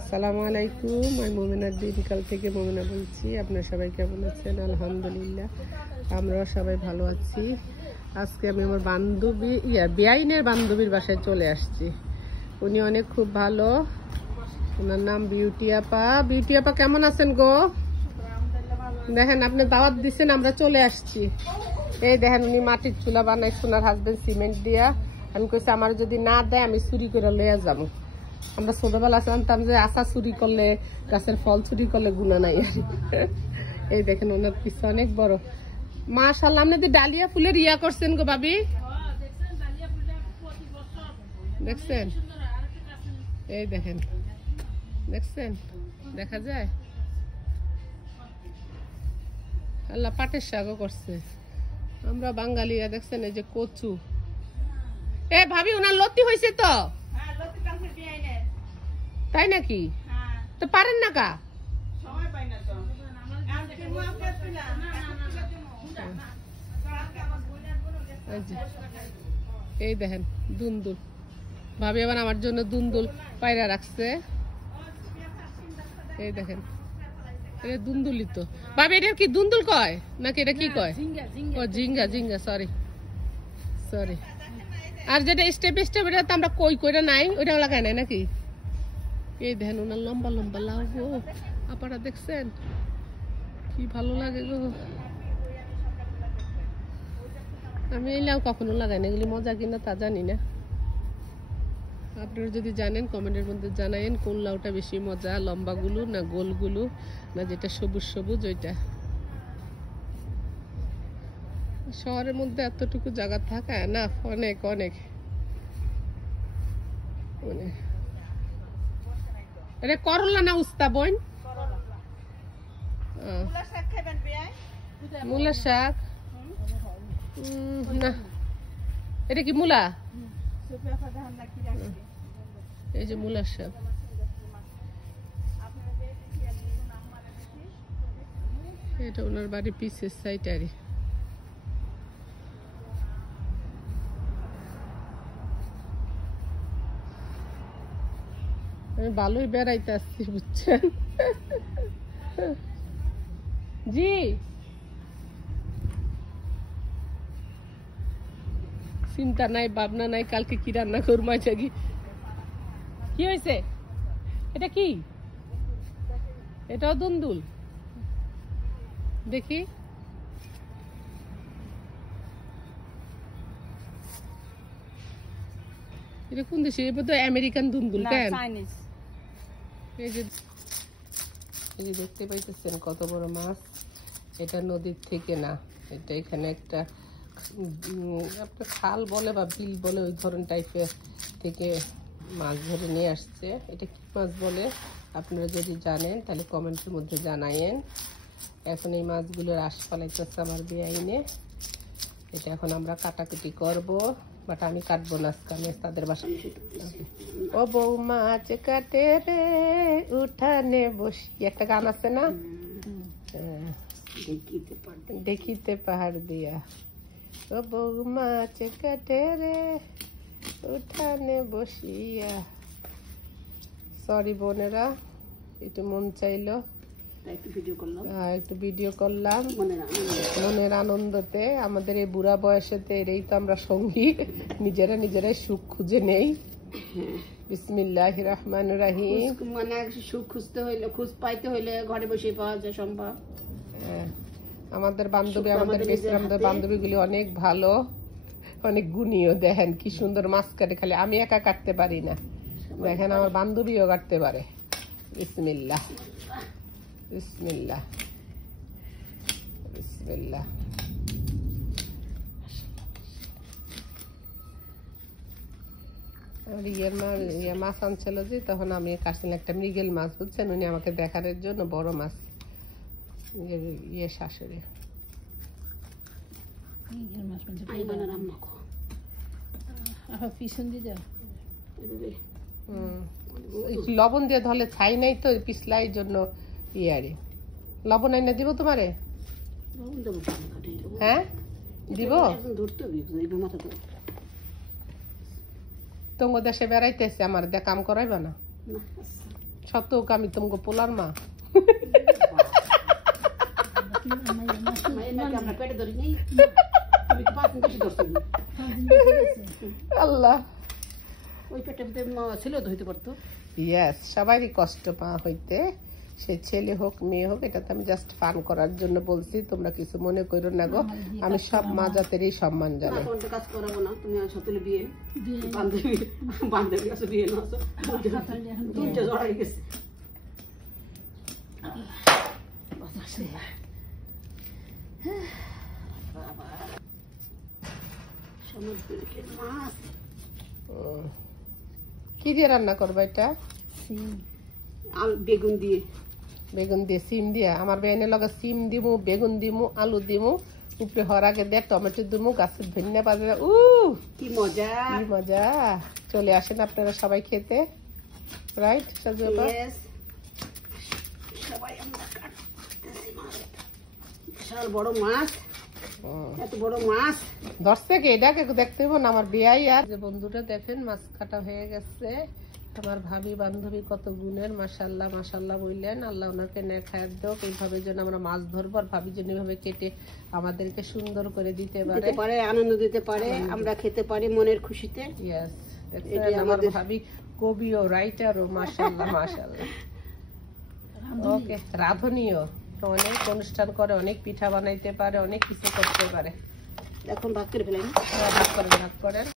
আসসালামু আলাইকুম। আমি মোমেনার দিনকাল থেকে মোমেনা বলছি। আপনারা সবাই কেমন আছেন? আলহামদুলিল্লাহ, আমরাও সবাই ভালো আছি। আজকে আমি আমার বান্ধবী বেআইনের বান্ধবীর বাসায় চলে আসছি। উনি অনেক খুব ভালো। ওনার নাম বিউটি আপা। বিউটি আপা কেমন আছেন গো? দেখেন আপনি দাওয়াত দিচ্ছেন, আমরা চলে আসছি। এই দেখেন উনি মাটির চুলা বানাইছে ওনার হাজবেন্ড সিমেন্ট দিয়া। আমি কইছি আমার যদি না দেয় আমি চুরি করে লইয়া যাবো। আমরা ছোটবেলা জানতাম যে আশা চুরি করলে, গাছের ফল চুরি করলে গুণা নাই। এই দেখেন ওনার পিছনে অনেক বড়। মাশাআল্লাহ, আপনি ডালিয়া ফুলের ইয়া করছেন গো ভাবি, দেখছেন? এই দেখেন, দেখছেন? দেখা যায় আল্লাহ পাটের শাকও করছে। আমরা বাঙালিরা দেখছেন এই যে কচু। এ ভাবি ওনার লতি হয়েছে তো? তাই নাকি? তো পারেন না কা? এই দেখেন দুন্দুল। ভাবি আবার আমার জন্য দুন্দুল পায়রা রাখছে। এই দেখেন এটা দুন্দুলি তো। ভাবি এটা কি দুন্দুল কয় নাকি এটা কি কয়? ও জিঙ্গা, জিঙ্গা, সরি সরি। আর যেটা স্টেপ স্টেপ এটা তো আমরা কই কইরা নাই, ওইটা লাগায় নাই নাকি? এই দেখেন ওনার লম্বা লম্বা লাউ গো। আপনারা দেখছেন কি ভালো লাগে গো। আমি এই লাউ কখনো লাগাই না, এগুলি মজা কিনা তা জানি না। আপনারা যদি জানেন কমেন্টের মধ্যে জানাইন কোন লাউটা বেশি মজা, লম্বাগুলো না গোলগুলো না যেটা সবুজ সবুজ ওইটা। শহরের মধ্যে এতটুকু জায়গা থাকে না, অনেক অনেক অনেক। এটা করলা না উস্তা বোন? মূলা শাক না, এটা কি মূলা? এই যে মূলার শাক। এটা ওনার বাড়ি পিসের সাইড আরে। আমি ভালোই বেড়াইতে আসছি বুঝছেন। জি চিন্তা নাই ভাবনা নাই কালকে কি রান্না করবো। আচ্ছা কি হয়েছে? এটা কি? এটাও দুন্দুল দেখি। এটা কোন দেশে? এটা তো আমেরিকান দুন্দুল কেন? এই যে দেখতে পাইতেছেন কত বড় মাছ। এটা নদীর থেকে না, এটা এখানে একটা আপনার খাল বলে বা বিল বলে ওই ধরনের টাইপের থেকে মাছ ধরে নিয়ে আসছে। এটা কি মাছ বলে আপনারা যদি জানেন তাহলে কমেন্টের মধ্যে জানাইন। এখন এই মাছগুলোর আশ পালাইতেছে আমার বেআইনে। এটা এখন আমরা কাটাকুটি করব, বাট আমি কাটবো না আজকে, আমি তাদের বাসায়। ও বউ মাছ কাটে রে উঠানে বসি, একটা গান আছে না? দেখিতে পাহাড় দিয়া। ও বউ মাছ কাটে রে উঠানে বসিয়া। সরি বোনেরা, একটু মন চাইলো একটু ভিডিও করলাম মনের আনন্দতে। আমাদের এই বুড়া বয়সেতে এরই তো আমরা সঙ্গী, নিজেরাই সুখ খুঁজে নেই। বিসমিল্লাহির রহমানির রহিম। মানে সুখ খুঁজতে হইলে, খুঁজ পাইতে হইলে ঘরে বসে পাওয়া যায় সম্ভব। আমাদের বান্ধবী, আমাদের বান্ধবীগুলি অনেক ভালো, অনেক গুণীয়। দেখেন কি সুন্দর মাছ কাটে, খালি আমি একা কাটতে পারি না, দেখেন আমার বান্ধবীও কাটতে পারে। বিসমিল্লাহ বিসমিল্লাহ বিসমিল্লাহ। মাছ আনছিল যে তখন আমি কাটছিলাম একটা মৃগেল মাছ বুঝছেন, উনি আমাকে দেখানোর জন্য বড় মাছ শাশুড়ি। লবণ দিয়ে ধরলে ছাই নাই তো পিছলাই জন্য ইয়ারে লবণ আইনা দিব তোমারে। হ্যাঁ দিব। তোমার দেশে বেড়াইতেছে, আমার দিয়ে কাম করাইবা না? সত্যক আমি তোমাকে পোলার মা। আমরা পেটে ধরি নেই, তুমি তো 5 দিন বেশি ধরছো। আল্লাহ, ওই পেটের ভিতরে ছেলেও তো হইতে পারতো। ইয়েস, সবারই কষ্ট মা হইতে, সে ছেলে হোক মেয়ে হোক। এটা তো আমি জাস্ট ফান করার জন্য বলছি, তোমরা কিছু মনে করো না গো। আমি সব মা জাতেরই সম্মান জানাই। তোমার কাজ করাবো না, তুমি আর সতলে বিয়ে বান্ধবী বান্ধবী আছে, বিয়ে না আছে, দুইটা জড়াই গেছে। সমুদ্রের মাছ কি দিয়ে রান্না করবো এটা? আলু বেগুন দিয়ে। বেগুন দিয়ে সিম দিয়ে? আমার বেগুনের লগে সিম দিমু, বেগুন দিমু, আলু দিমু, উপরে হওয়ার আগে দিয়ে টমেটো দিমু, গাছের ধনিয়া পাতা। কি মজা, কি মজা! চলে আসেন আপনারা সবাই খেতে, রাইট সাজু আপা? Yes. সবাই আমরা কাটতেছি মাছ। বিশাল বড় মাছ, এত বড় মাছ ধরছে কে? এটাকে দেখতে হইব না আমার বিয়াই। আর যে বন্ধুটা দেখেন মাছ কাটা হয়ে গেছে। আমার ভাবি বান্ধবী কত গুণের, মাশাআল্লাহ মাশাআল্লাহ বললেন। আল্লাহ ওনাকে নেক হায়াত দাও, এইভাবে যেন আমরা মাছ ধরবো আর ভাবি যেন এইভাবে কেটে আমাদেরকে সুন্দর করে দিতে পারে, আনন্দ দিতে পারে, আমরা খেতে পারি মনের খুশিতে। ইয়েস, দেখেন আমার ভাবি কবিও রাইটারও, মাশাআল্লাহ মাশাআল্লাহ। ওকে, রাঁধুনিও, অনেক অনুষ্ঠান করে, অনেক পিঠা বানাইতে পারে, অনেক কিছু করতে পারে। এখন ভাগ করে ফেলাই, ভাগ করেন ভাগ করেন।